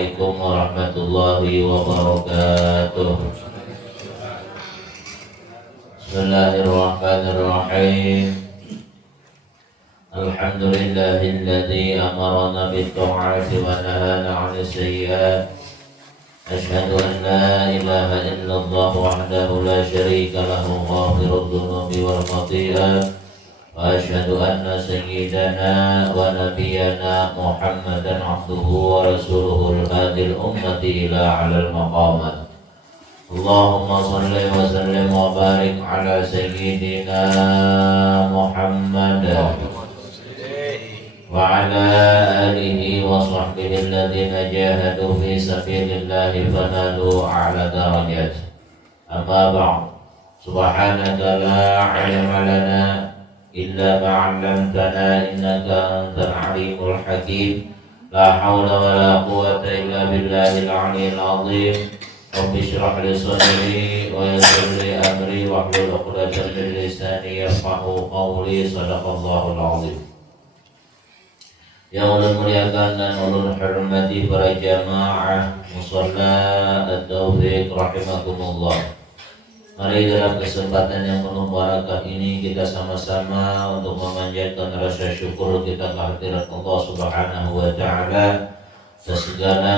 Assalamualaikum warahmatullahi wabarakatuh. Bismillahirrahmanirrahim. Alhamdulillahilladzi amarana bit-ta'ati wa nahana 'anil sayyi'at. Asyhadu an la ilaha illallah wahdahu la syarika lahu ghafirudz dzunubi wal khati'at. Wa asyhadu anna sayyidana wa nabiyyana Muhammadan 'abduhu wa rasuluhul hadil ummati ila 'alal maqamat. Allahumma shalli wa sallim wa barik ala sayyidina Muhammad wa ala alihi wa sahbihi alladhina jahadu fi sabilillahi fanalu a'la darajat. Amma ba'd. Subhanaka la 'ilma lana illa ma 'allamtana innaka antal 'alimul hakim. La haula wa la quwwata illa billahil 'aliyyil 'azim. Rabbi shrah li sadri wa yassir li amri wahlul 'uqdatam min lisani yafqahu qawli. Shadaqallahul 'azim. Yang ulun muliakan dan ulun hormati para jamaah musalla at-taufiq rahimakumullah. Mari dalam kesempatan yang penuh barakah ini kita sama-sama untuk memanjatkan rasa syukur kita kehadirat Allah Subhanahu wa taala atas segala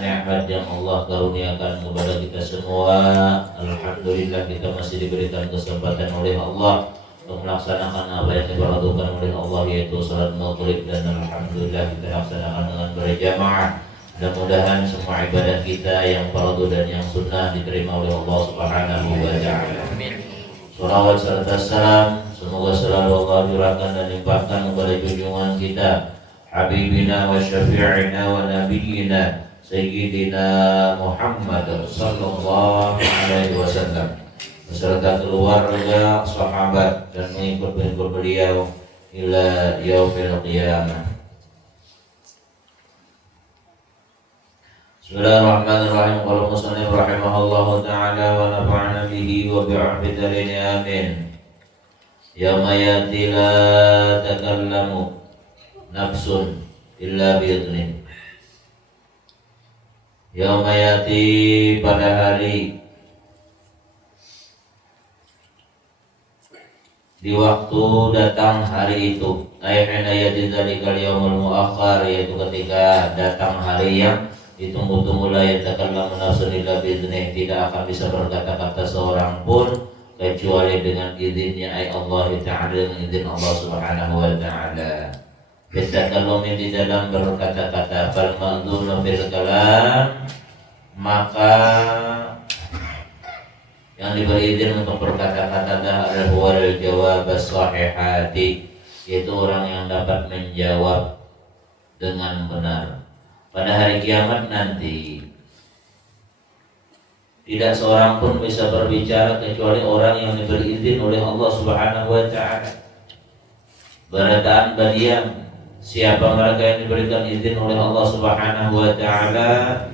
nikmat yang Allah karuniakan kepada kita semua. Alhamdulillah kita masih diberikan kesempatan oleh Allah untuk melaksanakan apa yang diperuntukkan oleh Allah, yaitu salat maghrib, dan alhamdulillah kita laksanakan dengan berjamaah. Mudah-mudahan semua ibadah kita yang fardu dan yang sunnah diterima oleh Allah Subhanahu wa taala. Shalawat serta salam semoga selalu Allah curahkan dan limpahkan kepada junjungan kita Habibina wa syafi'ina wa nabiyyina Sayyidina Muhammad sallallahu alaihi wasallam beserta keluarga, sahabat, dan mengikut beliau ila yaumil qiyamah. Bismillahirrahmanirrahim. Qala musannif rahimahullahu ta'ala wa nafa'ana bihi wa bi'ahbidalini amin. Yawma yati la takallamu nafsun illa bi'idnih. Yawma yati pada hari, di waktu datang hari itu, ayat ayat dzalikal yaumul muakhkhar, yaitu ketika datang hari yang ditunggu-tunggu, la yatakallamu nafsun illa bi'idnih, tidak akan bisa berkata-kata seorang pun kecuali dengan izinnya, ay Allah Ta'ala, dengan izin Allah Subhanahu wa taala. Bitakallumi, di dalam berkata-kata, fal ma'dzunu fil kalam, maka yang diberi izin untuk berkata-kata adalah wal jawab as-sahihati, yaitu orang yang dapat menjawab dengan benar. Pada hari kiamat nanti tidak seorang pun bisa berbicara kecuali orang yang diberi izin oleh Allah Subhanahu wa taala. Barataan badiam, siapa mereka yang diberikan izin oleh Allah Subhanahu wa taala?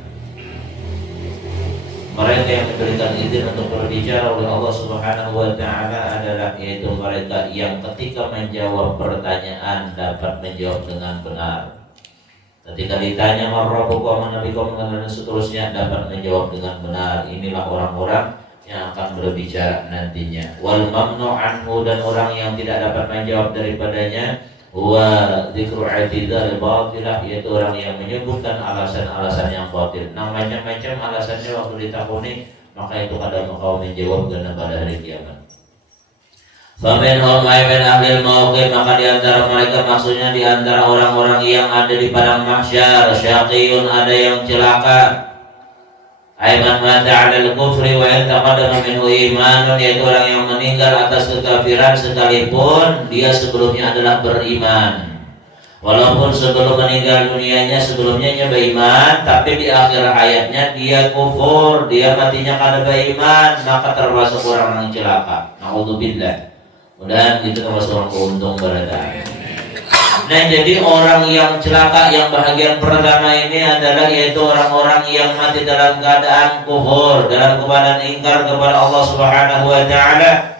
Mereka yang diberikan izin untuk berbicara oleh Allah Subhanahu wa taala adalah yaitu mereka yang ketika menjawab pertanyaan dapat menjawab dengan benar. Ketika ditanya marrabbukum nabikum dan seterusnya dapat menjawab dengan benar. Inilah orang-orang yang akan berbicara nantinya. Wal mamnu anhu, dan orang yang tidak dapat menjawab daripadanya, wa dzikru i'tidal batilah, yaitu orang yang menyebutkan alasan-alasan yang batil. Nah, macam-macam alasannya waktu ditakuni, maka itu ada kau menjawab karena pada hari kiamat. Faminhum min ahlil mauqif, maka di antara mereka, maksudnya di antara orang-orang yang ada di padang mahsyar, syaqiyun, ada yang celaka. Aiman mata 'alal kufri wa intaqadama minhu imanun, yaitu orang yang meninggal atas kekafiran sekalipun dia sebelumnya adalah beriman. Walaupun sebelum meninggal dunianya sebelumnya beriman, tapi di akhir hayatnya dia kufur, dia matinya kada beriman, maka termasuk orang yang celaka. Naudzubillah. Mudah-mudahan kita termasuk orang beruntung berada. Nah, jadi orang yang celaka yang bahagian pertama ini adalah yaitu orang-orang yang mati dalam keadaan kufur, dalam keadaan ingkar kepada Allah Subhanahu wa taala.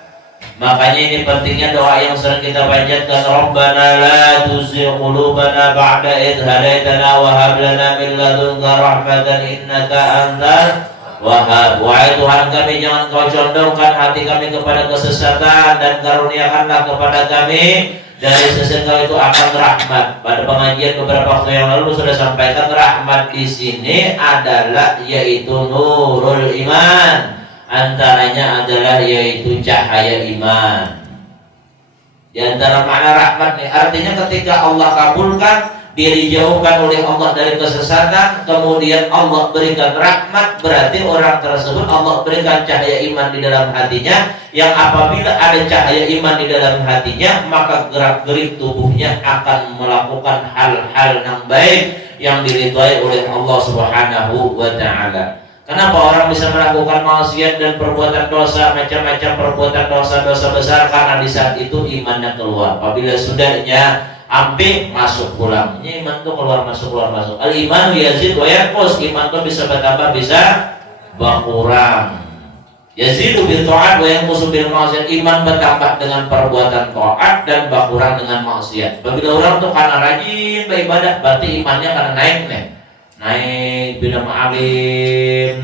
Makanya ini pentingnya doa yang sering kita panjatkan, Rabbana la tuzigh qulubana ba'da idh hadaitana wa hab lana min ladunka rahmatan innaka antal wahhab. Wahai Tuhan kami, jangan Kau condongkan hati kami kepada kesesatan dan karuniakanlah kepada kami dari sisi Kau itu akan rahmat. Pada pengajian beberapa waktu yang lalu sudah sampaikan rahmat di sini adalah yaitu nurul iman. Antaranya adalah yaitu cahaya iman. Di antara makna rahmat nih, artinya ketika Allah kabulkan, dia dijauhkan oleh Allah dari kesesatan, kemudian Allah berikan rahmat, berarti orang tersebut Allah berikan cahaya iman di dalam hatinya, yang apabila ada cahaya iman di dalam hatinya, maka gerak-gerik tubuhnya akan melakukan hal-hal yang baik yang diridhai oleh Allah Subhanahu wa ta'ala. Kenapa orang bisa melakukan maksiat dan perbuatan dosa, macam-macam perbuatan dosa-dosa besar? Karena di saat itu imannya keluar. Apabila sudahnya ampe masuk pulang. Ini iman tuh keluar masuk. Al iman yazid wa yanqus. Iman tuh bisa bertambah bisa berkurang. Yazidu bil taat wa yanqusu bil maksiat. Iman bertambah dengan perbuatan taat dan berkurang dengan maksiat. Apabila orang tuh karena rajin beribadah, berarti imannya karena naik nih. Naik bina ma'alim,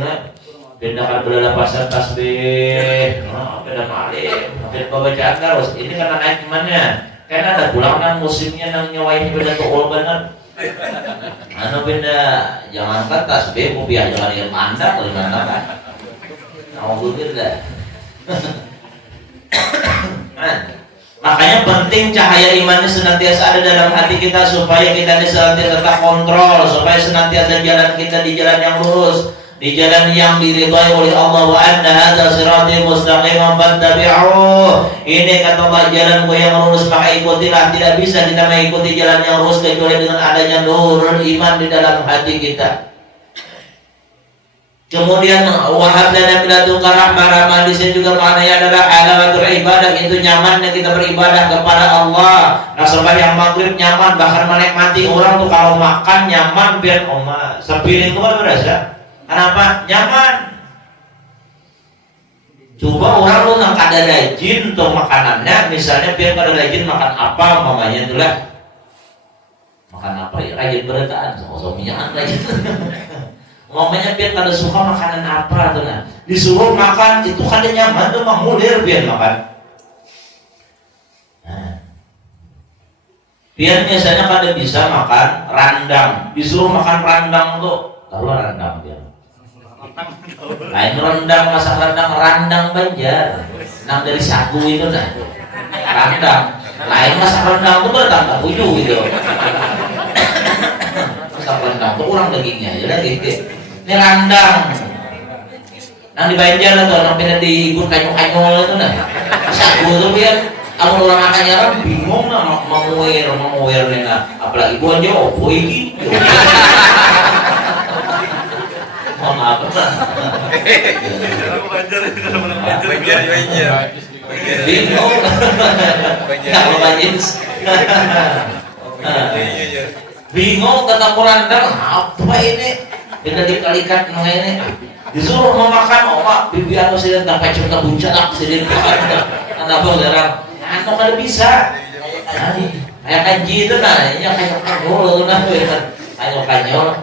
bina kan berlepasan tasbih, bina ma'alim, bina pembacaan terus. Ini karena naik imannya. Karena ada bulangan musimnya nang nyawain bina tuul bener. Anu bina jangankan tasbih, mubiah jangan yang mandat atau gimana kan? Alhamdulillah. Makanya penting cahaya iman ini senantiasa ada dalam hati kita, supaya kita senantiasa terkontrol, supaya senantiasa jalan kita di jalan yang lurus, di jalan yang diridhai oleh Allah. Wa anna hadza sirati mustaqiman fattabi'uh. Ini kata Allah, jalanku yang lurus, maka ikutilah. Tidak bisa kita mengikuti jalan yang lurus kecuali dengan adanya nurul iman di dalam hati kita. Kemudian wahab lana min ladunka rahmah. Di sini juga maknanya adalah halawatul ibadah, itu nyamannya kita beribadah kepada Allah. Nah, sembahyang maghrib nyaman, bahkan menikmati. Orang tuh kalau makan nyaman, biar sepiring itu kan berasa. Kenapa? Nyaman. Coba orang lu nang kada rajin untuk makanannya, misalnya biar kada rajin makan apa, mamanya itulah makan apa ya, rajin beretaan sama suaminya rajin. Ngomongnya biar kada suka makanan apa tuh, nah disuruh makan itu kada nyaman tuh, mulir biar makan. Nah, biar biasanya kada bisa makan randang, disuruh makan randang tuh, tahu randang biar. Lain rendang, masak randang Banjar, nang dari sagu itu nah, randang. Lain masak rendang tuh bertambah tujuh gitu. Masak rendang tuh kurang dagingnya, jadi gitu. Ini randang. Nang di Banjar atau nang pindah di igun kanyol itu nah. Sagu itu biar kalau orang makan jarang bingung nah menguir nih nah. Apalagi gua aja opo iki. Mohon maaf. Banjar. Bingung. Kalau Banjar. Bingung ketemu randang apa ini? Kita dikalikan mengenai disuruh memakan omak bibi anu sidin tak pacem tak buncak sidin anda apa jarang anu kada bisa kayak kanji itu nah ini kayak kanyol nah kanyol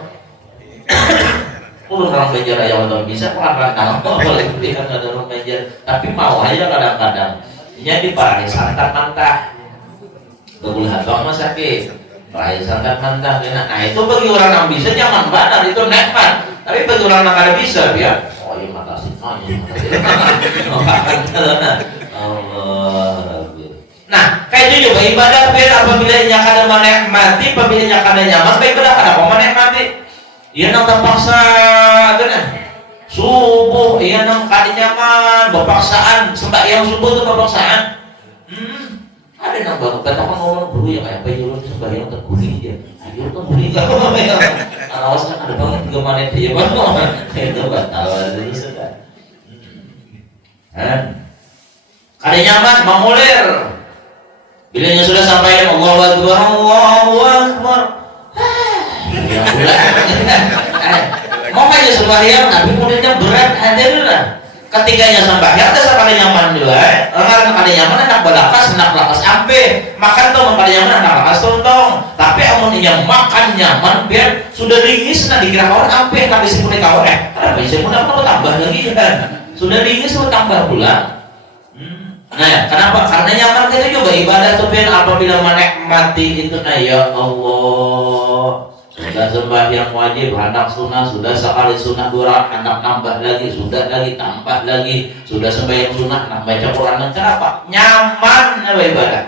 udah orang Banjar aja kalau bisa kadang-kadang boleh lihat ada orang Banjar tapi mau aja kadang-kadang ini dipakai santan mantah boleh habang mas sakit pakai santan mantah. Nah itu bagi orang yang bisa nyaman banget, itu nikmat. Tapi bagi orang yang kada bisa ya oh iya makasih Allah. Nah kayak itu juga ibadah biar apabila nya kada menikmati, apabila nya kada nyaman, baik ibadah kada mau menikmati. Iya nang terpaksa kan subuh, iya nang kada nyaman, berpaksaan sembahyang subuh itu berpaksaan. Ada nang baru katakan orang guru ya kayak penyuluh sembahyang terguling dia. Ayo terguling kalau ya. Awas kan ada banget 3 menit dia baru. Itu batal itu sudah. Kada nyaman, mengulir. Bilanya sudah sampai Allahu Akbar, Allahu Akbar. Ya udah. Mau aja sembahyang tapi mulutnya berat ada lah. Ketiganya sembahyang desa kada nyaman juga. Orang kada nyaman anak balakas ampe. Makan tuh kada nyaman anak lakas tontong. Tapi amun yang makan nyaman biar sudah ringis nah dikira kawan ampe kada simpune kawan kada bisa mun apa tambah lagi kan. Sudah ringis mau tambah pula. Nah, kenapa? Karena nyaman kita juga ibadah tuh pian apabila menikmati itu nah ya Allah. Sudah sembahyang wajib, anak sunnah, sudah sekali sunnah dua anak nambah lagi, sudah lagi tambah lagi, sudah sembahyang sunnah, nak baca Quran dan kenapa? Nyaman ibadah.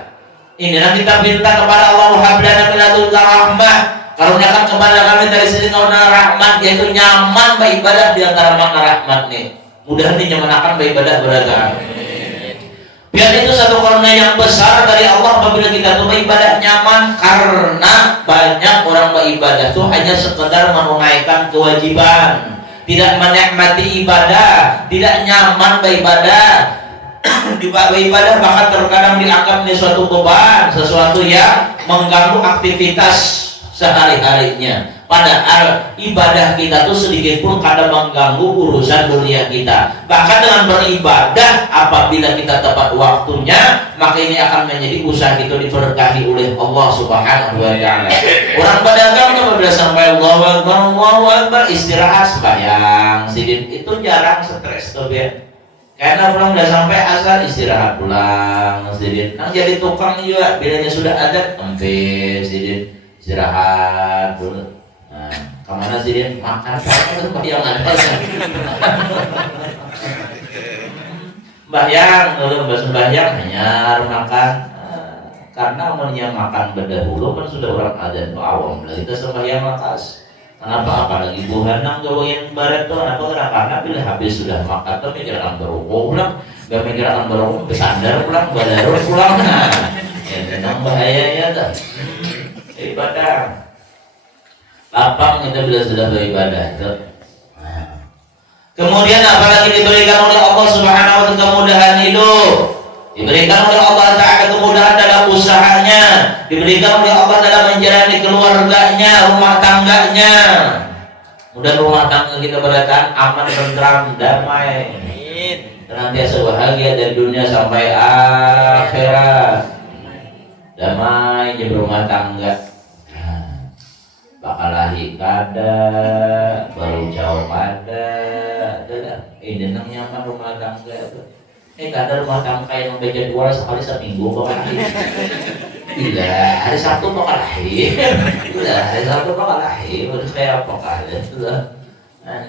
Ini nanti kita minta kepada Allah hablana min ladunka rahmah. Karuniakan kepada kami dari sisi kauna rahmat, yaitu nyaman beribadah di antara makna rahmat nih. Mudah nih nyaman beribadah beragam. Biar itu satu karunia yang besar dari Allah apabila kita tuh beribadah nyaman, karena banyak orang beribadah tuh hanya sekedar menunaikan kewajiban, tidak menikmati ibadah, tidak nyaman beribadah. Beribadah bahkan terkadang dianggap ini suatu beban, sesuatu yang mengganggu aktivitas sehari-harinya. Padahal ibadah kita tuh sedikit pun kadang mengganggu urusan dunia kita. Bahkan dengan beribadah apabila kita tepat waktunya, maka ini akan menjadi usaha kita diberkahi oleh Allah Subhanahu wa taala. Orang pedagang apabila sampai Allahu Akbar istirahat sembahyang, sidin itu jarang stres tuh ya. Karena pulang udah sampai asar istirahat pulang, sidin. Nang jadi tukang juga bilanya sudah ada empis, sidin istirahat dulu. Nah, kemana sih dia makan sembahyang ada sembahyang dulu sembahyang hanya makan karena umurnya makan berdahulu kan sudah orang adzan awam lah kita sembahyang lakas. Kenapa apalagi buhanang gawain barat tuh karena bila habis sudah makan tuh mikirkan berukuk pulang gak mikirkan berukuk bersandar pulang badarul pulang nah ya tenang bahayanya tuh ibadah lapang kita bila sudah beribadah. Kemudian apalagi diberikan oleh Allah Subhanahu wa taala kemudahan hidup, diberikan oleh Allah Ta'ala kemudahan dalam usahanya, diberikan oleh Allah dalam menjalani keluarganya, rumah tangganya. Mudah rumah tangga kita berdatangan aman, tentram, damai, senantiasa bahagia dari dunia sampai akhirat. Damai di rumah tangga. Bakal lahir kada, baru jauh kada, ini nang nyaman rumah tangga tuh. Kada rumah tangga yang beja dua sekali seminggu bakal lahir. Gila, hari Sabtu bakal lahir. Gila, hari Sabtu bakal lahir. Udah kayak apa kali sudah.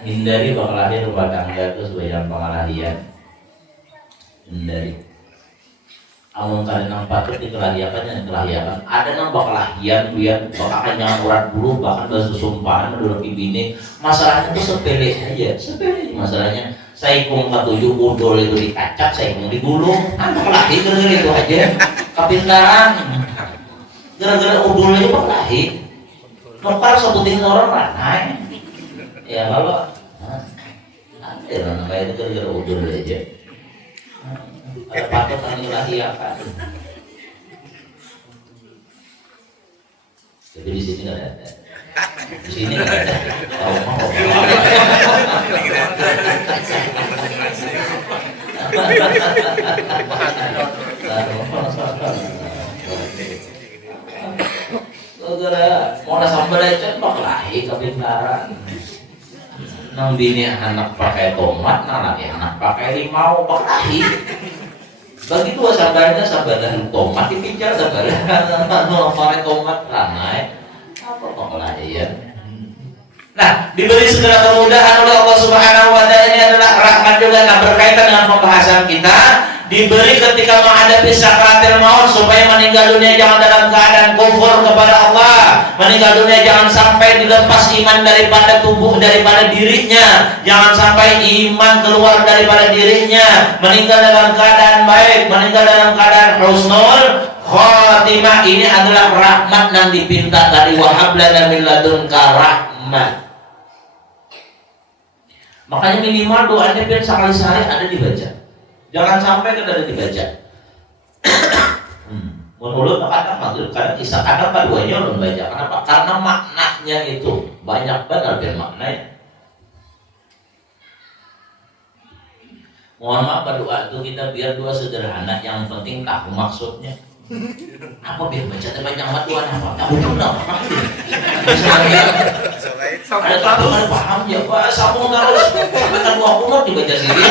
Hindari bakal lahir rumah tangga tuh sebagian pengalahian. Hindari. Amun kalian nampak di kelahiakannya kelahiakan ada nambah kelahian biar bakal jangan urat dulu bahkan bersusumpahan menurut bini masalahnya itu sepele aja sepele masalahnya saya kung ketujuh udol itu dikacak saya kung digulung kelahi gara-gara itu aja kapintaran gara-gara udol aja kelahi nopal sebutin orang ranai ya kalau ada orang kayak itu gara-gara udol aja ada patut yang dilahirkan. Tapi di sini nggak ada. Di sini nggak ada. Tahu mau? Mau sambil aja bakalahi kepintaran. Nang bini anak pakai tomat, nang anak pakai limau bakalahi. Bagi dua sabarnya sabaran tomat dipincar sabaran pakai tomat ramai apa pengelahian. Nah, diberi segala kemudahan oleh Allah Subhanahu wa taala ini adalah rahmat juga. Nah, berkaitan dengan pembahasan kita, diberi ketika menghadapi sakaratul maut supaya meninggal dunia jangan dalam keadaan kufur kepada Allah. Meninggal dunia jangan sampai dilepas iman daripada tubuh, daripada dirinya. Jangan sampai iman keluar daripada dirinya. Meninggal dalam keadaan baik, meninggal dalam keadaan husnul khotimah. Ini adalah rahmat yang dipinta tadi, wahab lana min ladunka rahmat. Makanya minimal doanya biar sekali sehari ada dibaca. Jangan sampai tidak ada dibaca. Menurut kadang maghrib, kadang isya, kadang keduanya belum baca. Kenapa? Karena maknanya itu banyak banget biar maknanya. Mohon maaf berdoa itu kita biar doa sederhana, yang penting tahu maksudnya. Apa biar baca banyak amat doa apa? Tahu udah paham. Misalnya ada tahu ada paham ya Pak, sabung terus sampai kan dua kumot dibaca sini.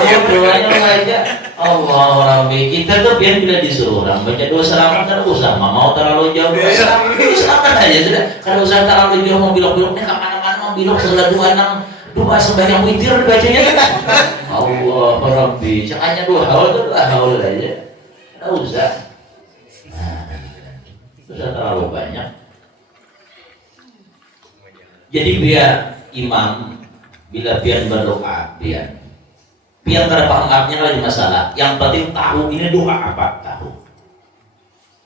Ya doanya aja. Allah Rabbi, kita tuh biar bila disuruh orang baca doa selamat kan usah mau terlalu jauh doa selamat aja sudah. Kalau usah terlalu jauh mau bilok-biloknya kemana-mana mau bilok segala doa sembahyang witir dibacanya kan. Allah Rabbi, hanya dua haul aja. Tidak usah. Sudah terlalu banyak. Jadi biar imam bila pian berdoa, pian kada paham artinya lagi masalah. Yang penting tahu ini doa apa, tahu.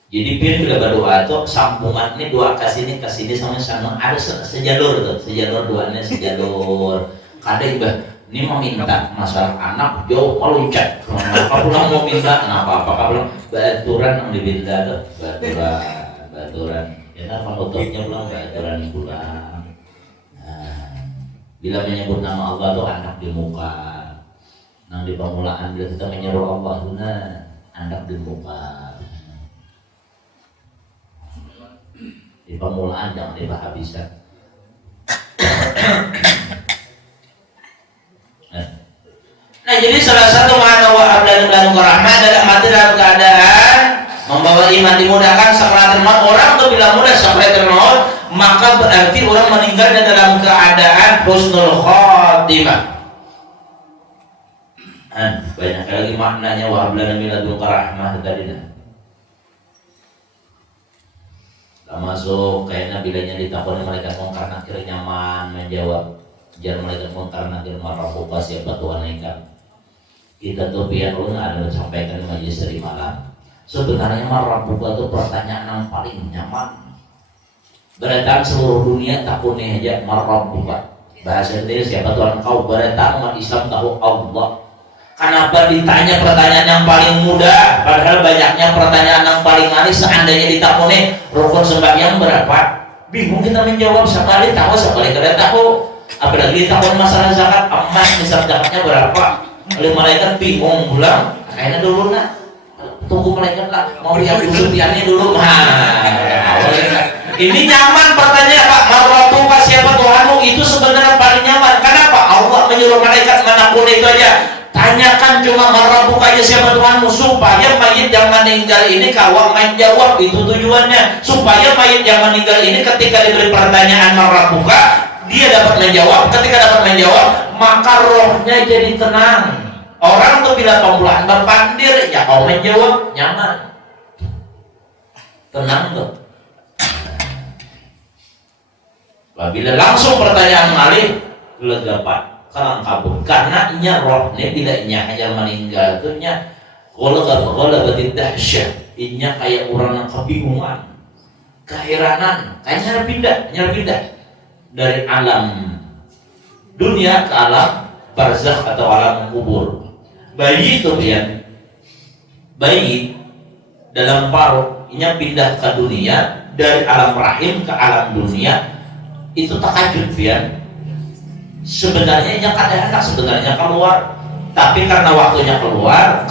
Jadi pian bila berdoa itu sambungan ini doa kasih ini sama ada sejalur tuh, sejalur doanya sejalur. Kadang ibadah ini mau minta masalah anak jauh meluncat. Apa pulang mau minta kenapa? Apakah pulang baturan yang diminta tuh baturan. Ya kan penutupnya pulang baturan pulang. Bila menyebut nama Allah itu anak di muka. Nah di permulaan bila kita menyebut Allah itu anak di muka. Di permulaan jangan dihabiskan. Nah jadi salah satu makna wa abdan rahmah adalah mati dalam keadaan membawa iman, dimudahkan sakaratul maut. Orang tuh bila mudah sakaratul maut, maka berarti orang meninggalnya dalam keadaan husnul khotimah. Banyak lagi maknanya wa abdan rahmah tadi. Masuk kayaknya bilanya ditakoni malaikat mungkar nakir nyaman menjawab. Jangan malaikat mungkar nakir marah siapa Tuhan ikan. Kita tuh biar ada sampaikan di majelis dari malam. Sebenarnya marrabuka itu pertanyaan yang paling nyaman. Beretang seluruh dunia takuni aja marrabuka. Bahasa Indonesia siapa Tuhan kau? Beretang umat Islam tahu Allah. Kenapa ditanya pertanyaan yang paling mudah? Padahal banyaknya pertanyaan yang paling aneh. Seandainya ditakuni rukun sembahyang berapa? Bingung kita menjawab. Sekali tahu, sekali kada tahu. Apalagi ditakuni masalah zakat, emas nisab zakatnya berapa? Oleh malaikat bingung pulang. Kayaknya dulu tunggu malaikat lah. Mau lihat usupiannya dulu. Ini nyaman pertanyaan Pak. Marwatuka siapa Tuhanmu? Itu sebenarnya paling nyaman. Kenapa? Allah menyuruh malaikat manapun itu aja. Tanyakan cuma marwabuka aja siapa Tuhanmu, supaya mayit yang meninggal ini kawak menjawab. Itu tujuannya. Supaya mayit yang meninggal ini ketika diberi pertanyaan marwabuka, dia dapat menjawab. Ketika dapat menjawab, maka rohnya jadi tenang. Orang tuh bila pembulaan berpandir, ya kau menjawab nyaman, tenang tuh. Bila langsung pertanyaan malih, legapan, kalang kabur. Karena inya rohnya bila inya hanya meninggal tuh nya gola batin dahsyat. Inya kayak orang yang kebingungan, keheranan, kayaknya pindah dari alam dunia ke alam barzakh atau alam kubur. Bayi itu ya, bayi dalam parut inya pindah ke dunia dari alam rahim ke alam dunia. Itu takajud ya. Sebenarnya inya kada hendak sebenarnya keluar, tapi karena waktunya keluar.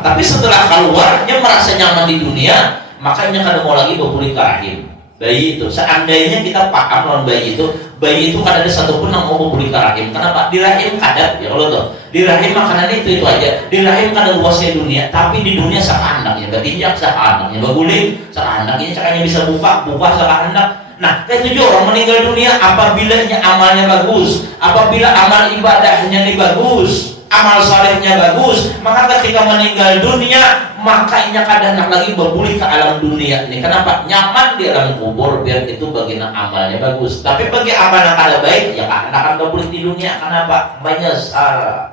Tapi setelah keluar dia merasa nyaman di dunia, makanya kada mau lagi berbuli ke rahim. Bayi itu, seandainya kita paham lawan bayi itu kada ada satupun yang mau berbuli ke rahim. Kenapa? Di rahim kada, ya Allah tuh. Di rahim makanan itu aja. Di rahim kada luasnya dunia, tapi di dunia sekehendaknya. Bertinjak sekehendaknya, berbuli sekehendaknya, caranya bisa buka sekehendak. Nah, itu juga orang meninggal dunia apabila amalnya bagus, apabila amal ibadahnya ini bagus, amal salehnya bagus, maka ketika meninggal dunia, maka inya kada hendak lagi berbuli ke alam dunia ini. Kenapa? Nyaman di alam kubur biar itu bagian amalnya bagus. Tapi bagi amal yang kada baik, ya kada akan berbuli di dunia. Kenapa? Menyesal.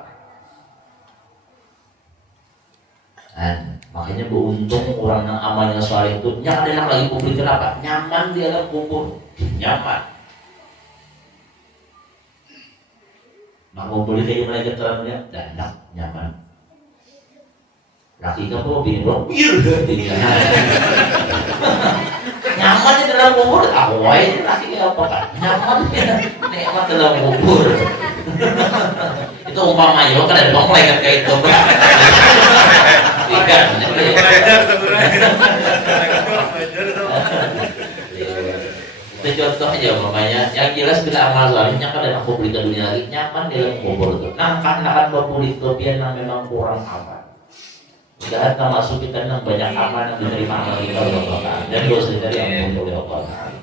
Makanya beruntung orang yang amalnya saleh itu nya kada enak lagi publik. Kenapa? Nyaman di alam kubur, nyaman. Mau boleh kayak mereka terangnya, dan enak, nyaman. Laki kamu bini belum bir nyaman di dalam kubur, aku wae lagi apa kan? Nyaman nikmat dalam kubur. Itu umpamanya kan ada malaikat kayak itu. Ikan. Itu contoh aja makanya yang jelas kita amal salehnya kan dan aku beli ke dunia lagi nyaman di dalam kubur itu. Nah kan berbuli topian yang memang kurang aman. Tidak akan masuk kita yang banyak aman yang diterima amal kita oleh Allah Ta'ala dan dosa dari ampun oleh Allah Ta'ala.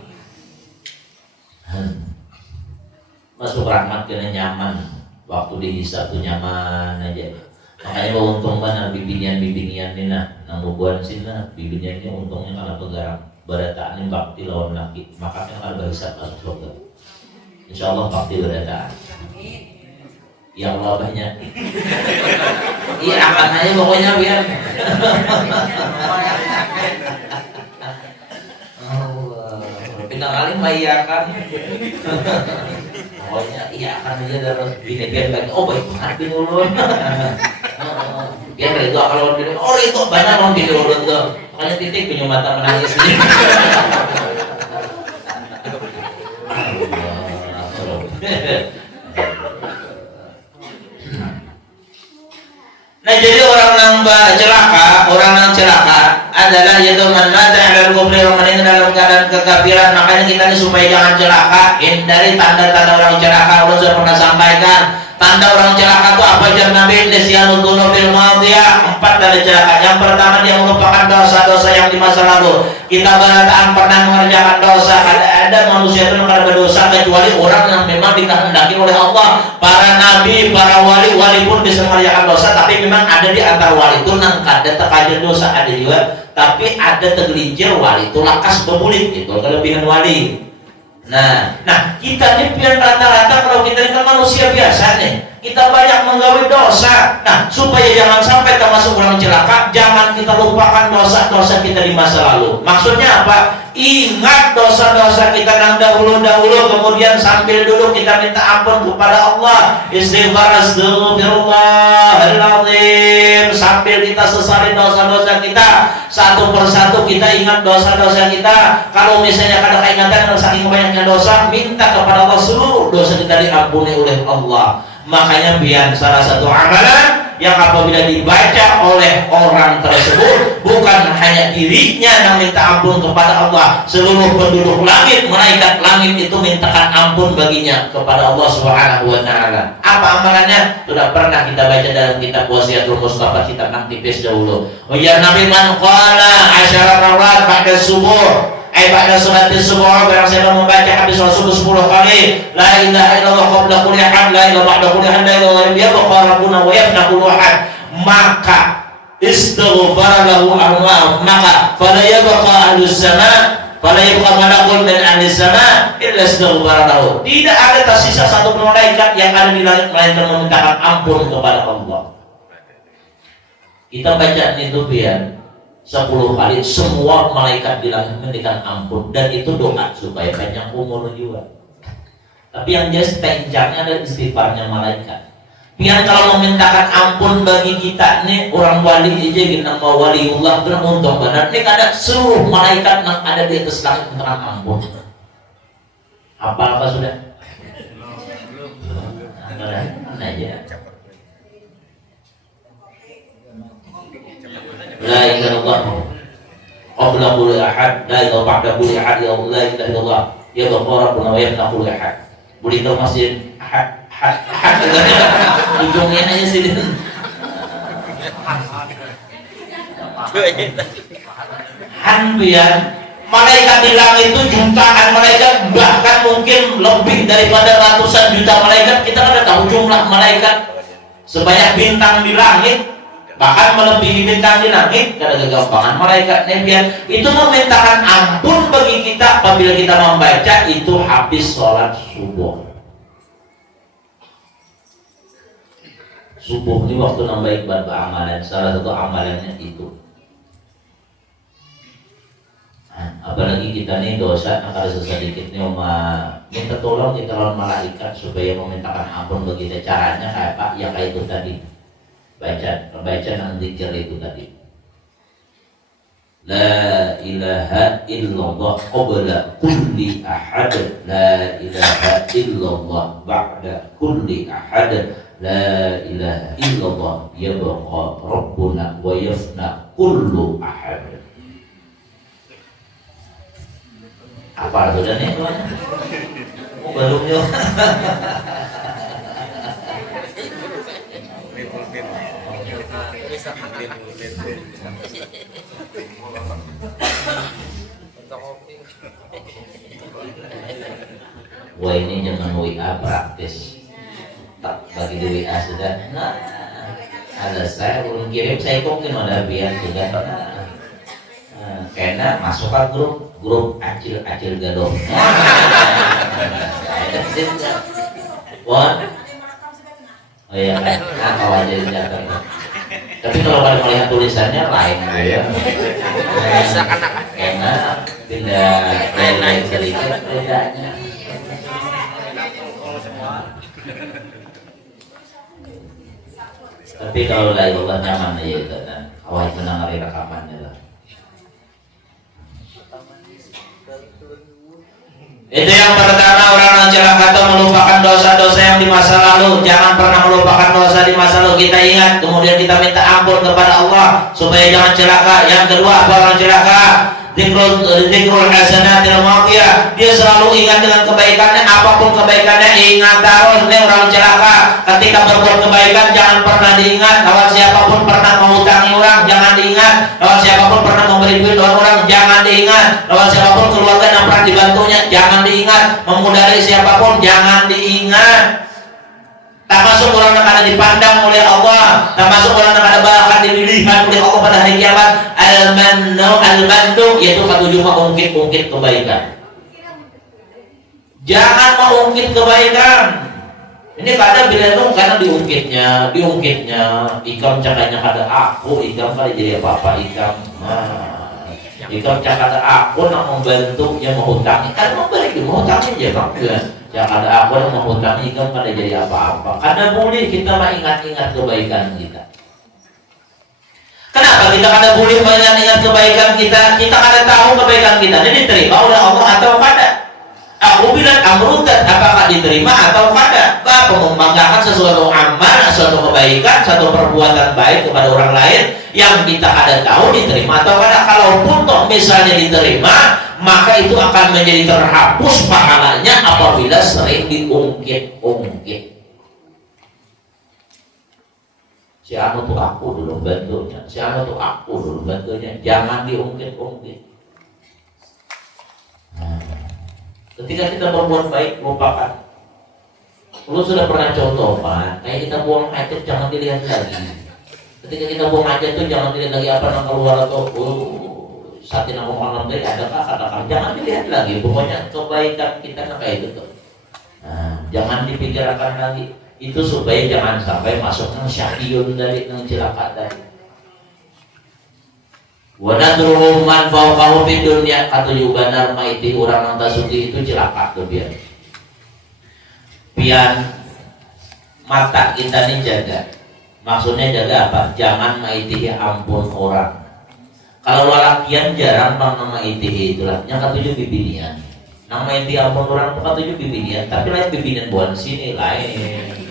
Masuk rahmat kena nyaman, waktu dihisab tuh nyaman aja. Makanya untung mana bibinian ini nah, bubuan sini bibinian ini untungnya karena pegarang berataan ini bakti lawan laki, makanya kalau berhisab masuk surga. Insya Allah bakti berataan. Ya Allah banyak. Iya akan aja pokoknya biar. Pindah kali mayakan. Pokoknya iya akan aja terus biar lagi. Oh baik hati ulun. Biar itu kalau dia oh itu banyak orang di ulun tuh. Makanya titik punya mata menangis. Nah jadi orang yang celaka adalah yaitu man mata 'alal kufri wa man dalam keadaan kekafiran. Makanya kita ini supaya jangan celaka, dari tanda-tanda orang celaka Allah sudah pernah sampaikan. Tanda orang celaka itu apa ajar Nabi? Nisyanul dzunubil madiyah. 4 tanda celaka. Yang pertama dia melupakan dosa-dosa yang di masa lalu. Kita berataan pernah mengerjakan dosa. Ada manusia itu yang berdosa kecuali orang yang memang dikehendaki oleh Allah. Para nabi, para wali pun bisa mengerjakan dosa. Tapi memang ada di antara wali itu nang kada tekaja dosa ada juga. Tapi ada tegelincir wali itu lakas bebulit itu kelebihan wali. Nah kita ini biar rata-rata kalau kita ini kan manusia biasa nih, kita banyak menggawe dosa. Nah supaya jangan sampai termasuk orang celaka, jangan kita lupakan dosa-dosa kita di masa lalu. Maksudnya apa? Ingat dosa-dosa kita yang dahulu-dahulu, kemudian sambil duduk kita minta ampun kepada Allah. Istighfar, astagfirullahaladzim. Sambil kita sesali dosa-dosa kita, satu persatu kita ingat dosa-dosa kita. Kalau misalnya kada keingatan dan saking banyaknya dosa, minta kepada Allah seluruh dosa kita diampuni oleh Allah. Makanya biar salah satu amalan yang apabila dibaca oleh orang tersebut, bukan hanya dirinya yang minta ampun kepada Allah, seluruh penduduk langit, malaikat langit itu mintakan ampun baginya kepada Allah Subhanahu wa Ta'ala. Apa amalannya? Sudah pernah kita baca dalam kitab Wasiatul Mustafa, kita kan tipis dahulu. Oh ya Nabi man qala 10 rawat ba'da subuh, pada salat subuh, barang siapa membaca habis salat subuh 10 kali la ilaha illallah qabla kulli hamd, la ilaha ba'da kulli hamd, la ilaha illallah rabbuna wa yafna kullu hamd, maka istighfar lahu arwah, maka fala yabqa ahlus sama, fala yabqa malakun min ahlis sama illa istighfar lahu. Tidak ada tersisa satu malaikat yang ada di langit melainkan memintakan ampun kepada Allah. Kita baca itu biar 10 kali semua malaikat bilang memberikan ampun, dan itu doa supaya panjang umur juga. Tapi yang jelas incarnya adalah istighfarnya malaikat. Biar kalau memintakan ampun bagi kita nih orang wali aja gitu, nama waliullah benar untung benar. Ini ada seluruh malaikat yang ada di atas langit mintakan ampun. Apa sudah? Nah aja. La ilaha illallah qabla kulli ahad, la ilaha ba'da kulli ahad, la ilaha illallah ya rabbuna wa yafna kulli ahad. Boleh tahu masjid ahad ujungnya aja sih. Hanbian malaikat di langit itu jutaan malaikat, bahkan mungkin lebih daripada ratusan juta malaikat. Kita ada tahu jumlah malaikat sebanyak bintang di langit, bahkan melebihi bintang di langit. Karena kegampangan malaikat Nebian itu memintakan ampun bagi kita apabila kita membaca itu habis sholat subuh. Subuh ini waktu nambah ibadah amalan, salah satu amalannya itu. Apalagi kita nih dosa kalau sedikit nih minta tolong kita lawan malaikat supaya memintakan ampun bagi kita. Caranya kayak Pak yang kayak itu tadi, baca dan zikir itu tadi. La ilaha illallah qabla kulli ahad. La ilaha illallah ba'da kulli ahad. La ilaha illallah yabqa rabbuna wa yafna kullu ahad. Apa sudah nih? Oh, belum ya. Wah, ini jangan WA praktis. Tak bagi di WA sudah. Nah, ada saya belum kirim, saya mungkin ada biar juga. Karena masuk ke grup acil gaduh. Wah, oh iya kan, nah aja di Jakarta. Tapi kalau kalian melihat tulisannya lain ya. Karena tidak lain sedikit bedanya. Tapi kalau la ilallah nyaman aja itu kan. Awal menang hari rekamannya lah. Itu yang pertama, orang yang celaka atau melupakan dosa-dosa yang di masa lalu. Jangan pernah melupakan dosa di masa lalu. Kita ingat, kemudian kita minta ampun kepada Allah supaya jangan celaka. Yang kedua, apa orang celaka? Dzikrul hasanatil madiyah. Dia selalu ingat dengan kebaikannya, apapun kebaikannya ingat terus. Ini orang celaka. Ketika berbuat kebaikan jangan pernah diingat. Lawan siapapun pernah mengutangi orang jangan diingat. Lawan siapapun pernah memberi duit orang jangan diingat. Lawan siapapun keluarga yang pernah dibantunya jangan diingat. Memudari siapapun jangan diingat. Tak masuk orang yang akan dipandang oleh Allah, tak masuk orang yang akan bahkan dilihat oleh Allah pada hari kiamat. Al-mandu yaitu ketujuh mengungkit kebaikan. Jangan mengungkit kebaikan. Ini kadang bilang karena diungkitnya. Ikam cakanya kada aku, ikam kali jadi apa-apa ikam. Ikam cakada aku nak membantu yang menghutangi, kan memberi menghutangi aja bang. Yang ada aku yang menghutangi ikam kada jadi apa-apa. Karena boleh kita mengingat-ingat kebaikan kita. Kenapa kita kada boleh mengingat-ingat kebaikan kita? Kita kada tahu kebaikan kita ini diterima oleh Allah atau kada. Aku bilang amrutat, apakah diterima atau kada? Apa membanggakan sesuatu amal, suatu kebaikan, satu perbuatan baik kepada orang lain yang kita kada tahu diterima atau kada. Kalaupun toh misalnya diterima, maka itu akan menjadi terhapus pahalanya apabila sering diungkit-ungkit. Si anu tuh aku dulu bantunya, si anu tuh aku dulu bantunya, jangan diungkit-ungkit. Ketika kita berbuat baik, lupakan. Lu sudah pernah contoh, Pak, kayak kita buang hajat jangan dilihat lagi. Ketika kita buang hajat tuh jangan dilihat lagi apa yang keluar atau saat ini ngomong dari adakah katakan jangan dilihat lagi. Pokoknya kebaikan kita kayak itu tuh. Nah, jangan dipikirkan lagi. Itu supaya jangan sampai masuk nang syakiyun dari nang cilaka tadi. Wanadruhum man fawqahu fid dunya katuju banar maiti urang nang tasugi itu cilaka tuh biar. Pian mata kita nih jaga. Maksudnya jaga apa? Jangan maiti ampun orang. Kalau lalakian jarang bang nama maiti itulah yang katuju bibinian. Nama maiti ampun orang tuh katuju bibinian, tapi lain bibinian buan sini lain.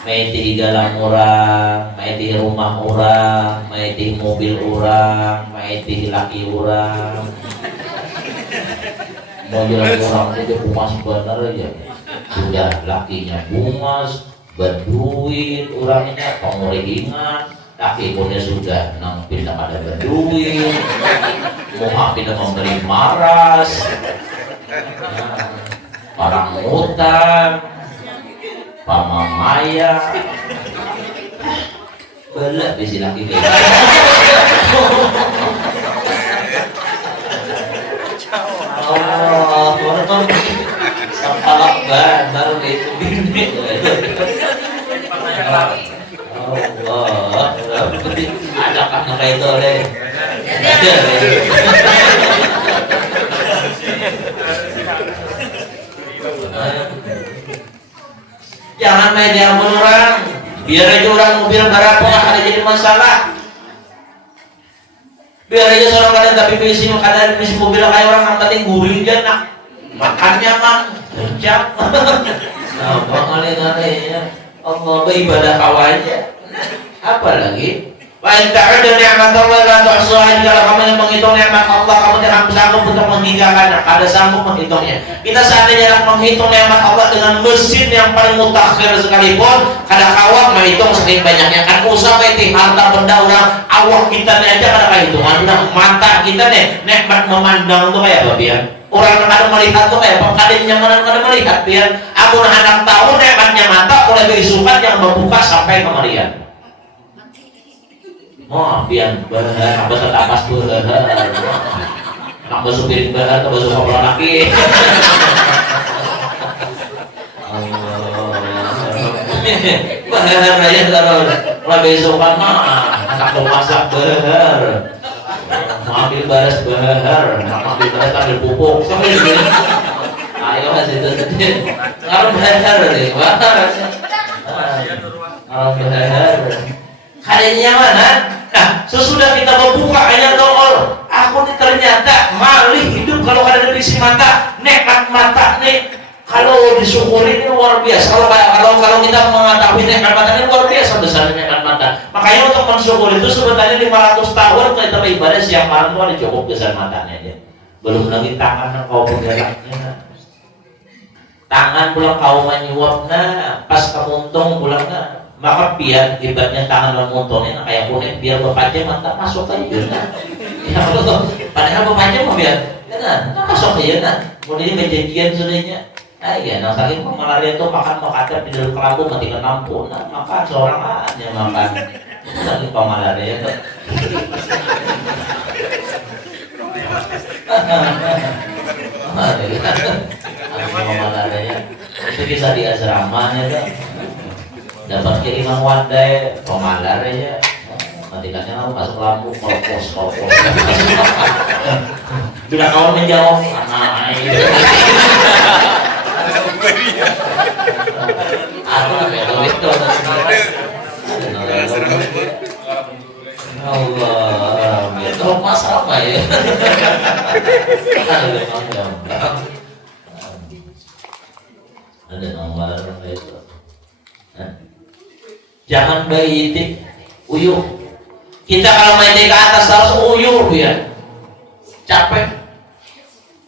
Maiti galang orang, maiti rumah orang, maiti mobil orang, maiti laki orang. Mobil orang itu bumas bener aja. Sudah lakinya bumas, berduit, orangnya pengurihingan, laki punya sudah nang pindah ada berduit, mau pindah memberi maras, barang utang. Pamamaya belak besi laki kayak Allah orang kepala baru itu bini Allah ada kan kayak itu oleh jangan media orang, biar aja orang mobil berapa ada jadi masalah. Biar aja seorang kadang tapi bisi kadang bisi mobil kayak orang yang penting gurih aja nak makannya mah kencang. Apa kali-kali ya Allah beribadah kawannya. Apa lagi? Wa in ta'uddu ni'matallahi la tuhsuha. Kalau kamu yang menghitung nikmat Allah, kamu tidak sanggup untuk menghinggakannya, kada sanggup menghitungnya. Kita seandainya menghitung nikmat Allah dengan mesin yang paling mutakhir sekalipun, kada kawat menghitung saking banyaknya. Kan usah itu harta benda orang awak kita aja kada kehitungan. Udah mata kita nih nikmat memandang tuh kayak apa biar orang kadang melihat tuh kayak kadang nyaman kadang melihat biar amun anak tahu nikmatnya mata oleh berisukan yang membuka sampai kemarian. Oh, pian bahar, apa tetapas bahar, nak basuh piring bahar, atau basuh kapal laki. Bahar aja taruh, lebih sopan mah, anak masak bahar, ambil baras bahar, ambil baras ambil pupuk, ayo masih itu, kalau bahar deh, bahar, kalau bahar, kalinya mana? Nah, sesudah kita membuka ayat Allah, aku nih ternyata malih hidup kalau kada ada bisi mata, nikmat mata nih kalau disyukuri ini luar biasa. Kalau kita mengetahui nikmat mata ini luar biasa besarnya nikmat mata. Makanya untuk mensyukuri itu sebenarnya 500 tahun kita beribadah siang malam tuh ada cukup besar matanya aja. Belum lagi tangan yang kau bergeraknya. Tangan pulang kau menyuapnya, pas kemuntung pulangnya. Maka biar ibaratnya tangan memuntonnya kayak kuning biar berpanjang mantap masuk aja nah. Ya betul. Padahal berpanjang mau biar kan masuk aja nah. Kemudian berjanjian sudahnya. Ah iya, nah saking malaria itu makan makater di dalam kelambu mati ke lampu. Nah makan seorang aja makan. Saking malaria itu. Malaria itu bisa di asramanya tuh. Dapat kiriman wadai pemalar aja matikannya lalu masuk lampu kolpos bila kawan menjawab aku itu Allah itu masalah apa ya ada nomor itu. Jangan bayi itik uyuh. Kita kalau main ke atas harus uyuh ya. Capek.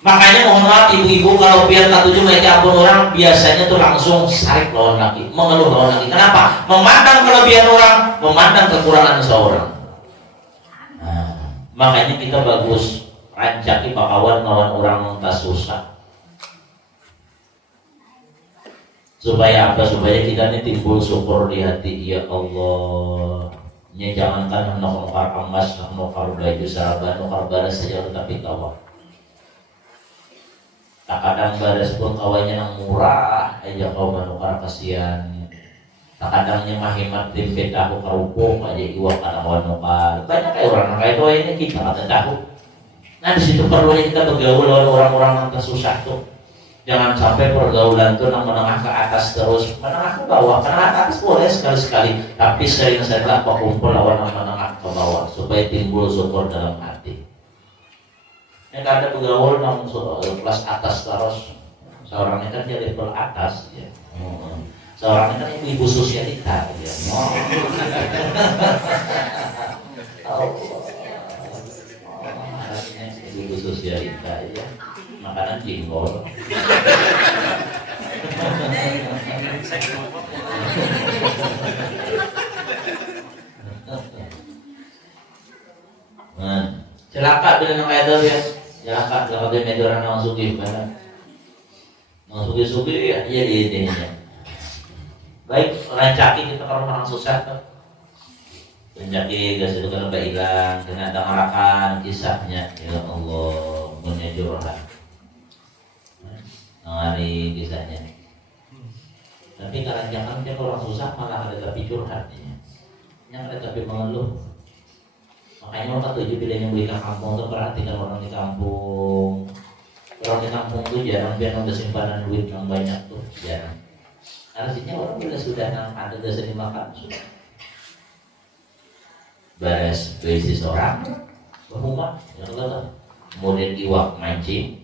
Makanya mohon maaf ibu-ibu kalau biar tak tujuh main ampun orang biasanya tuh langsung sarik lawan laki, mengeluh lawan laki. Kenapa? Memandang kelebihan orang, memandang kekurangan seorang. Nah, makanya kita bagus rancaki bakawan lawan orang yang tak susah. Supaya apa? Supaya kita ini timbul syukur di hati. Ya Allah, nya jangankan nukar emas, nukar baju sahabat, nukar baras saja tapi kawan. Tak kadang baras pun kawannya yang murah aja kau menukar kasihan. Tak kadangnya mahimat tempe tahu kerupuk aja iwak kadang kawan nukar. Banyak kayak orang kayak itu ini kita kata tahu. Nah di situ perlunya kita bergaul dengan orang-orang yang tersusah tuh. Jangan sampai pergaulan itu menengah ke atas terus, menengah ke bawah. Menengah ke atas boleh sekali-sekali, tapi sering-seringlah berkumpul lawan menengah ke bawah supaya timbul syukur dalam hati. Ini ada bergaul namun kelas atas terus. Seorang ini kan jadi level atas ya. Seorang ini kan ibu sosialita ya. Ibu sosialita ya. Makanan jengkol. Celaka bila nak kaya ya. Celaka dia media orang yang sugih kan. Yang sugih-sugih ya jadi idenya. Baik, rancaki kita kalau orang susah tuh. Rancaki gas itu kan hilang, kena dangarakan kisahnya. Ya Allah, menyejurah. Hari kisahnya. Tapi karena jangan dia orang susah malah ada tapi curhatnya. Yang ada tapi mengeluh. Makanya orang tujuh pilihan yang beli ke kampung itu perhatikan orang di kampung. Orang di kampung tuh jarang biar ada simpanan duit yang banyak tuh jarang. Artinya orang bila sudah ada dasar dimakan sudah. Beres beli seorang rumah ya kan, kemudian iwak mancing,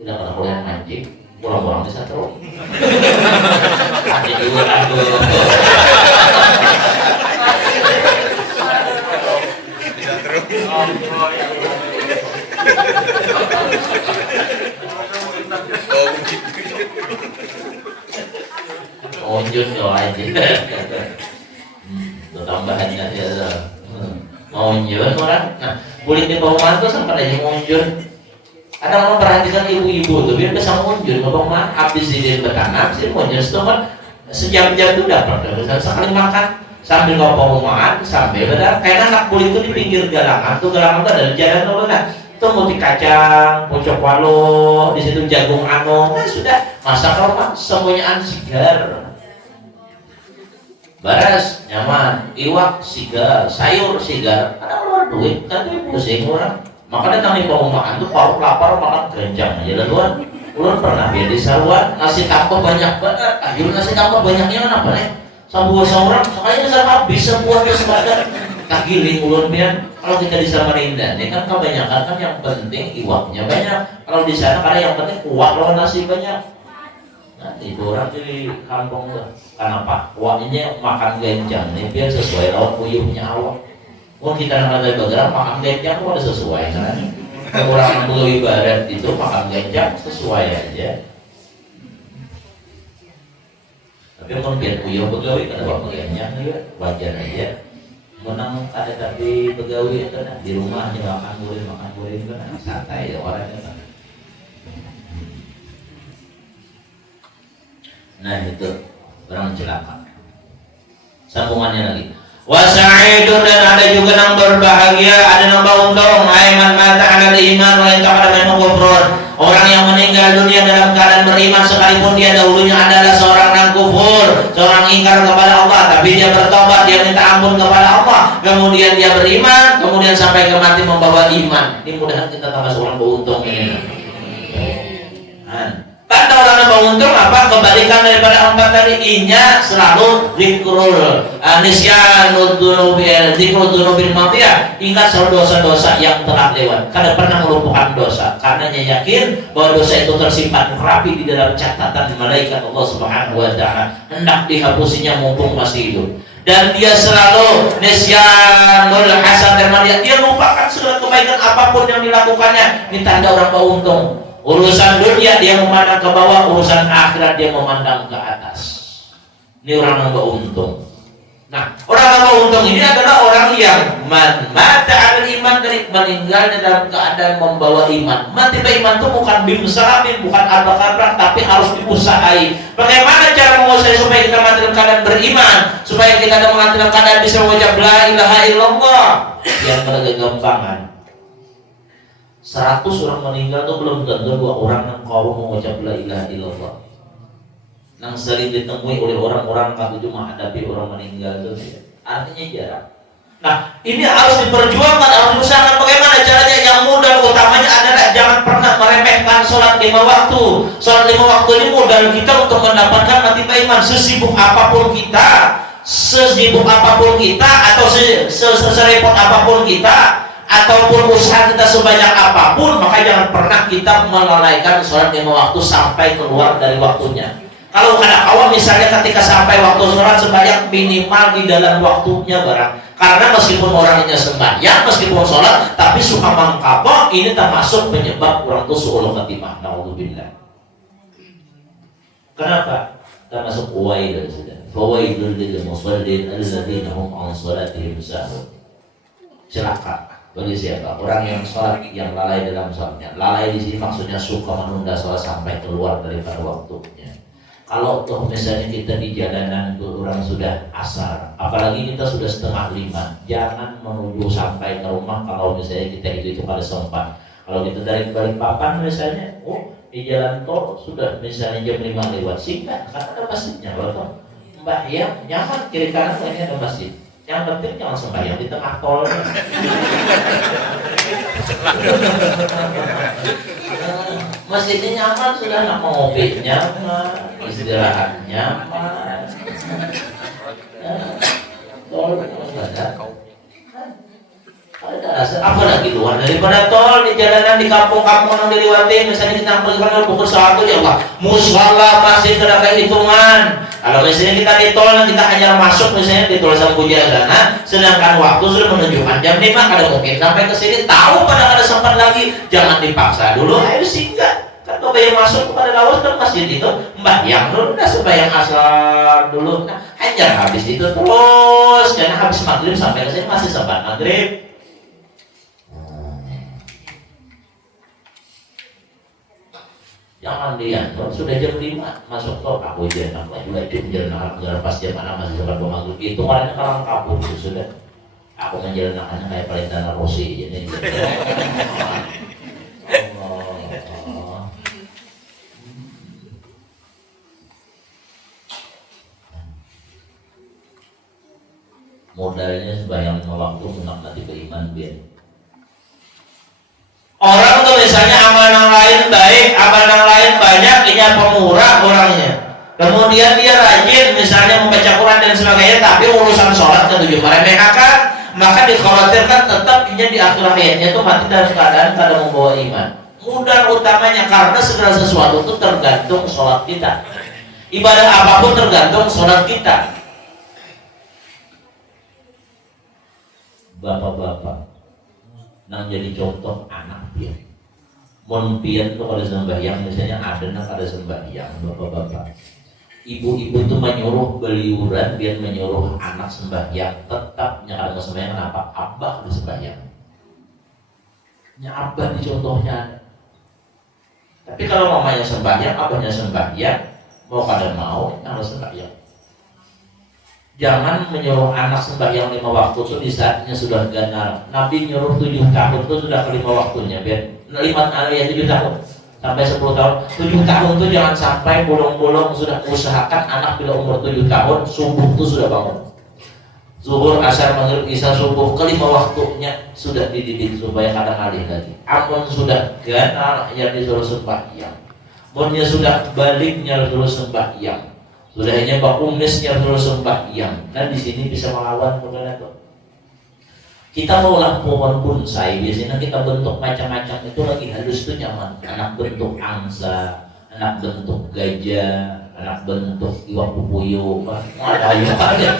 tidak pernah boleh mancing, pulang-pulang bisa terus. Ada juga aku. Onjun doa aja. Itu tambahannya ya. Onjun orang. Nah, kulit di bawah tuh sampai aja onjun. Ada orang perhatikan ibu-ibu tuh biar bisa onjun, ngomong mah habis di betanak sih onjun itu kan sejam-jam tuh dapat. Sekali makan sambil ngomong-ngomongan sambil benar kayak anak kulit itu di pinggir galangan tuh ada jalan tuh benar. Itu mau kacang, pocok walo, di situ jagung ano, nah sudah masak rumah semuanya segar. Baras nyaman, iwak sigar, sayur sigar, ada keluar duit, tapi pusing orang. Makanya kami mau makan tuh kalau lapar makan kencang aja lah. Ulun pernah biar di saruan nasi tambah banyak banget, ayo nasi tambah banyaknya kenapa nih? Sama seorang, sekalinya saya habis sebuah kesempatan. Tak giling ulun biar kalau kita di Samarinda ini kan kebanyakan kan yang penting iwaknya banyak. Kalau di sana karena yang penting kuah lawan nasi banyak. Nah itu orang di kampung tuh. Kenapa? Kuahnya makan genjang nih biar sesuai lawan puyuhnya awak. Mau kita nak ada bergerak makan genjang tuh ada sesuai kan? Orang Bugis Barat itu makan genjang sesuai aja. Tapi kalau biar puyuh begawi kada bawa genjang juga wajar aja. Menang ada tapi begawi itu nah, di rumah aja makan guling kan santai ya orangnya kan. Nah itu orang celaka. Sambungannya lagi. Wasa'idun dan ada juga yang berbahagia, ada yang beruntung. Aiman mata ala iman wa intaqada minhu kufrun. Orang yang meninggal dunia dalam keadaan beriman sekalipun dia dahulunya adalah seorang yang kufur, seorang ingkar kepada Allah, tapi dia bertobat, dia minta ampun kepada Allah, kemudian dia beriman, kemudian sampai ke mati membawa iman. Ini mudah kita termasuk orang beruntung ini. Kata orang yang beruntung apa? Kebalikan daripada empat tadi, inya selalu zikrul nisyanul dunubil zikrul dunubil mafiyah, ingat selalu dosa-dosa yang telah lewat. Kada pernah melumpuhkan dosa karena dia yakin bahwa dosa itu tersimpan rapi di dalam catatan malaikat Allah Subhanahu wa taala, hendak dihapusinya mumpung masih hidup. Dan dia selalu nisyanul hasan dan dia lupakan segala kebaikan apapun yang dilakukannya. Ini tanda orang beruntung. Urusan dunia dia memandang ke bawah, urusan akhirat dia memandang ke atas. Ini orang yang beruntung. Nah, orang yang beruntung ini adalah orang yang mata al iman, dari meninggalnya dalam keadaan membawa iman. Mati beriman itu bukan bimsalamin, bukan abrak-abrak, tapi harus diusahai. Bagaimana cara mengusahakan supaya kita mati dalam keadaan beriman, supaya kita mati dalam keadaan bisa mengucap la ilaha illallah? Yang berkegampangan. 100 orang meninggal itu belum tentu 2 orang yang kau mengucap la ilaha illallah. Yang sering ditemui oleh orang-orang yang cuma hadapi orang meninggal itu artinya jarang. Nah, ini harus diperjuangkan, harus diusahakan. Bagaimana caranya? Yang mudah utamanya adalah jangan pernah meremehkan sholat 5 waktu. Sholat 5 waktu ini modal kita untuk mendapatkan mati iman. Sesibuk apapun kita, atau serepot apapun kita, ataupun usaha kita sebanyak apapun, maka jangan pernah kita melalaikan sholat 5 waktu sampai keluar dari waktunya. Kalau ada kawan misalnya ketika sampai waktu sholat sebanyak minimal di dalam waktunya barang. Karena meskipun orangnya sembahyang, meskipun sholat, tapi suka mengkabah, ini termasuk penyebab orang itu su'ul khatimah. Na'udzubillah. Kenapa? Termasuk uwaidul sudah. Fawaidul lil musallin alladzina hum an sholatihim sahun. Celaka bagi siapa? Orang yang sholat yang lalai dalam sholatnya. Lalai di sini maksudnya suka menunda sholat sampai keluar daripada waktunya. Kalau toh misalnya kita di jalanan tuh orang sudah asar, apalagi kita sudah 4:30, jangan menuju sampai ke rumah kalau misalnya kita itu pada sempat. Kalau kita dari Balikpapan misalnya, di jalan tol sudah misalnya jam 5 lewat, singkat karena ada masjidnya, loh. Mbah nyaman kiri kanan ini ada masjid. Yang penting jangan sembahyang di tengah tol. Masjidnya nyaman, sudah nak ngopi nyaman, istirahat nyaman. Tol ada apalagi luar daripada tol, di jalanan, di kampung-kampung yang dilewati, misalnya kita pergi pukul 1 ya Allah, mushola masih tidak kayak hitungan. Kalau misalnya kita di tol, kita hanya masuk misalnya di tol Sambuja sana, sedangkan waktu sudah menunjukkan jam 5, kada mungkin sampai ke sini, tahu pada kada sempat lagi, jangan dipaksa dulu, ayo singgah. Kan kalau yang masuk kepada lawas ke masjid itu, yang dulu, nah sembahyang asar dulu, nah hanya habis itu terus, karena habis maghrib sampai ke sini masih sempat maghrib. Jangan lihat, sudah jam 5 masuk tol, aku jalan aku juga itu menjalan pas jam 6 masih sempat maghrib. Itu orangnya kalang kabur sudah. Aku menjalankannya kayak Valentino Rossi jadi. Modalnya sembahyang 5 waktu menaknati beriman biar. Orang tuh misalnya amanah lain baik, amanah lain banyak, ini pemurah orangnya. Kemudian dia rajin misalnya membaca Quran dan sebagainya, tapi urusan sholat ketujuh meremehkan, maka dikhawatirkan tetap di akhir hayatnya itu mati dalam keadaan kada membawa iman. Modal utamanya karena segala sesuatu itu tergantung sholat kita. Ibadah apapun tergantung sholat kita. Bapak-bapak nang jadi contoh anak pian. Mun pian tuh kalau sembahyang misalnya ada sembahyang bapak-bapak. Ibu-ibu itu menyuruh beliuran biar menyuruh anak sembahyang tetap nyakar mau sembahyang kenapa? Abah di sembahyang. Nya abah di contohnya. Tapi kalau mamanya sembahyang, abahnya sembahyang, mau kada mau harus sembahyang. Jangan menyuruh anak sembahyang 5 waktu itu di saatnya sudah ganar. Nabi nyuruh 7 tahun itu sudah ke 5 waktunya. Biar 7 tahun sampai 10 tahun. 7 tahun itu jangan sampai bolong-bolong, sudah usahakan anak bila umur 7 tahun subuh itu sudah bangun. Zuhur, asar, maghrib, isya, subuh ke 5 waktunya sudah dididik supaya kada ngalih lagi. Amun sudah ganar yang disuruh sembahyang. Munnya sudah baliknya disuruh sembahyang. Sudahnya bakumisnya terus sembahyang, dan di sini bisa melawan modalnya tuh. Kita maulah pohon bonsai, biasanya kita bentuk macam-macam itu lagi halus tuh nyaman. Anak bentuk angsa, anak bentuk gajah, anak bentuk iwak pupuyuh, ada aja.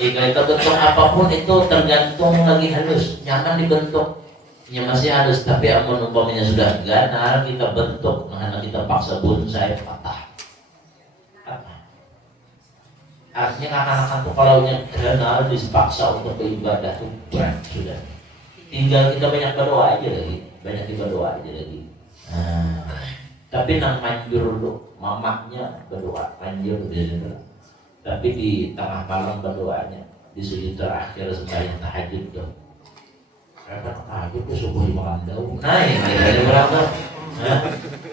Kalau kita bentuk apapun itu tergantung lagi halus, nyaman dibentuk. Ya masih halus, tapi amun umpamanya sudah ganar kita bentuk, karena kita paksa bonsai patah. Artinya anak-anak tuh kalau ganar dipaksa untuk beribadah tuh berat sudah. Tinggal kita banyak berdoa aja lagi, tapi nang manjur dulu, mamahnya berdoa manjur dia. Tapi di tengah malam berdoanya, di sujud terakhir sembahyang tahajud tuh. Aku tuh subuh makan daun. Ada berapa?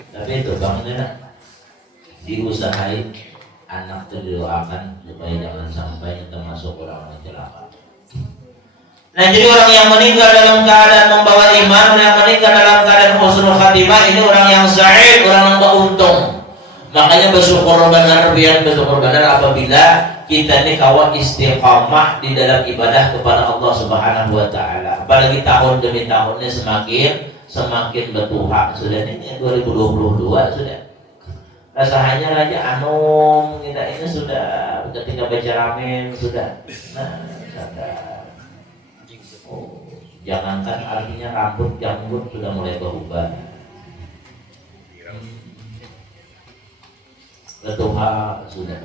Tapi itu bangunnya diusahain anak itu didoakan supaya jangan sampai termasuk orang celaka. Nah jadi orang yang meninggal dalam keadaan membawa iman, orang yang meninggal dalam keadaan husnul khatimah ini orang yang sa'id, orang yang beruntung. Makanya bersyukur benar apabila kita ini kawan istiqamah di dalam ibadah kepada Allah Subhanahu wa taala. Apalagi tahun demi tahunnya semakin bertuha. Sudah ini 2022 sudah. Rasanya raja anum kita ini sudah ketika baca ramen sudah. Nah, sadar. Jangankan artinya rambut janggut sudah mulai berubah. Bertuha sudah.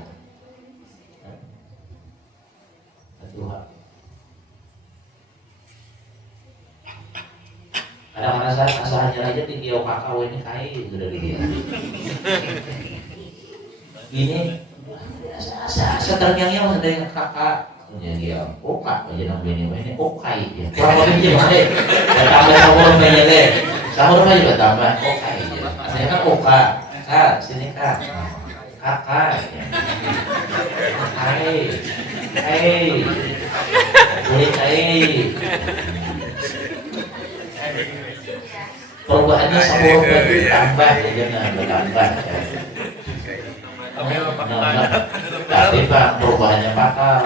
Kadang-kadang saya asalnya aja tinggi kakao ini kai sudah dilihat. Ini asa terngiang-ngiang sedang kakak punya dia oka aja namanya ini okai ya. Kurang lebih aja mana? Tambah sahur aja deh. Sahur aja juga tambah okai aja. Saya kan oka. Kak, sini kak. Kakak. Hai. Kulit hai. Perubahannya sahur tambah aja bertambah. Tapi pak perubahannya fatal.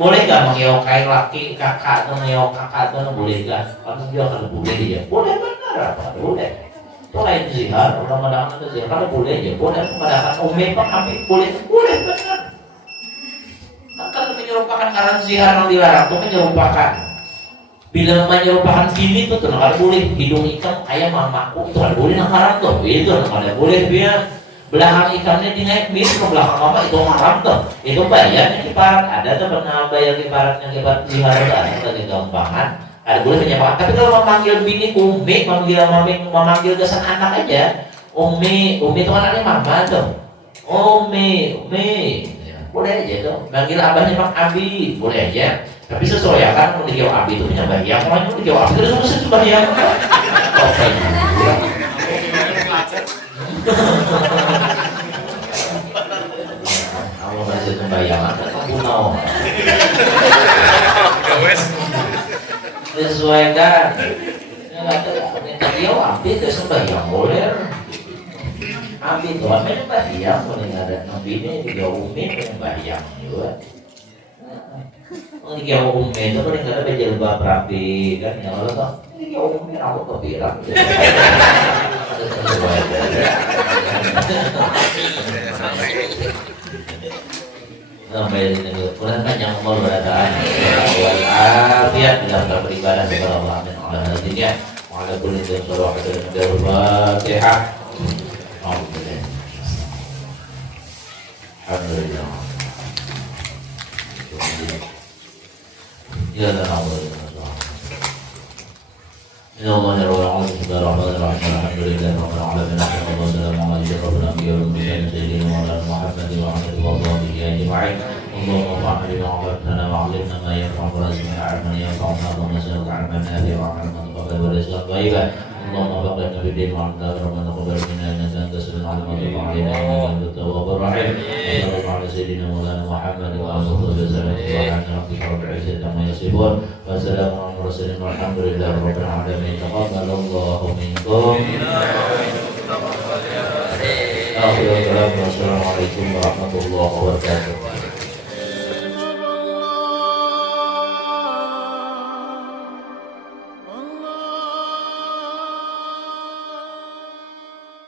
Boleh gak mengeokai laki kakak atau mengeok kakak atau boleh gak? Kalau dia kalau boleh ya boleh benar apa boleh. Itu lain zihar, orang mengadakan itu zihar kalau boleh ya boleh mengadakan ummi pak ambil boleh benar. Nah, kalau menyerupakan karena zihar yang dilarang itu menyerupakan. Bila menyerupakan gini tuh kalau boleh hidung ikan kayak mamaku itu kan boleh nakaran tuh itu namanya boleh biar. Belakang ikannya dinaik bis ke belakang mama itu haram tuh itu bayarnya kiparat ada tuh pernah bayar kiparatnya kiparat zihar ada kegampangan ada boleh menyewakan tapi kalau memanggil bini umi memanggil kesan anak aja umi itu kan anaknya mama tuh umi boleh aja tuh manggil abahnya bang abi boleh aja tapi sesuaikan kalau dijawab abi itu punya bayang kalau itu dijawab abi terus mesti bayang oke Allah masih sembayangan kamu mau sesuaikan dia ambil itu sembayang boleh ambil itu ambil sembayang boleh ada nabi ini juga umi sembayang juga jika umi itu paling ada berjilbab rapi kan ya Allah tuh jika umi aku kebilang sampai di negeri Quran panjang umur berataan walafiat dalam beribadah kepada Allah amin Allah nantinya wala kulli dan surah dan Al-Fatihah alhamdulillah ya Allah إن الله يروي عنه بسم الله الرحمن الرحيم الحمد لله رب العالمين والصلاة والسلام على أشرف الأنبياء والمرسلين سيدنا مولانا محمد وعلى آله وصحبه أجمعين اللهم انفعنا بما علمتنا وعلمنا ما ينفعنا وارزقنا علما ينفعنا اللهم نسألك علما نافعا وعلما متقبلا ورزقا طيبا اللهم فقنا بالدين وعلمنا ربنا تقبل منا إنك أنت السميع العليم وتب علينا إنك أنت التواب الرحيم وصلى الله على سيدنا مولانا محمد وعلى آله وسلم سبحان ربك رب العزة عما يصفون والسلام على المرسلين والحمد لله رب العالمين تقبل الله منكم آخر الكلام والسلام عليكم ورحمة الله وبركاته.